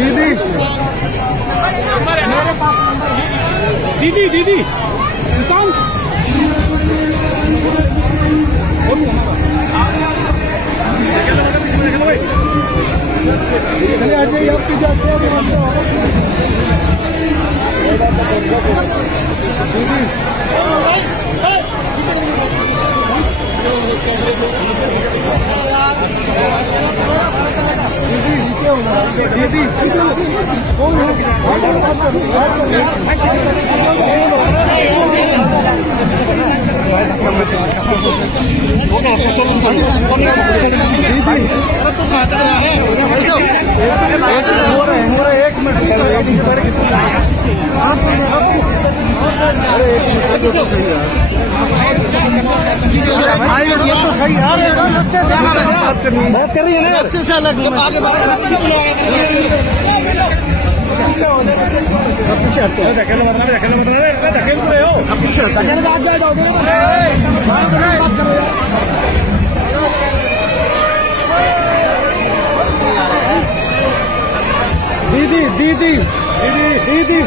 दीदी दीदी दीदी किसान दीदी कौन एक मिनट तो सही यार बात कर रही है ना रस्ते से अलग आगे पीछे दीदी दीदी दीदी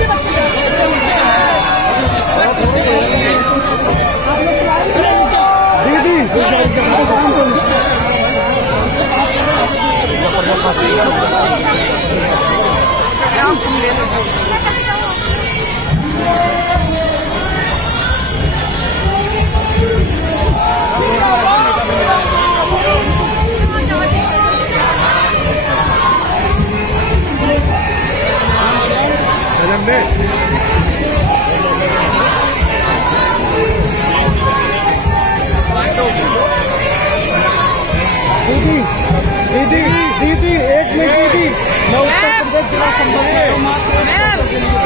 दीदी दीदी एक मिनट दीदी मैं उत्तर प्रदेश जिला संबंधी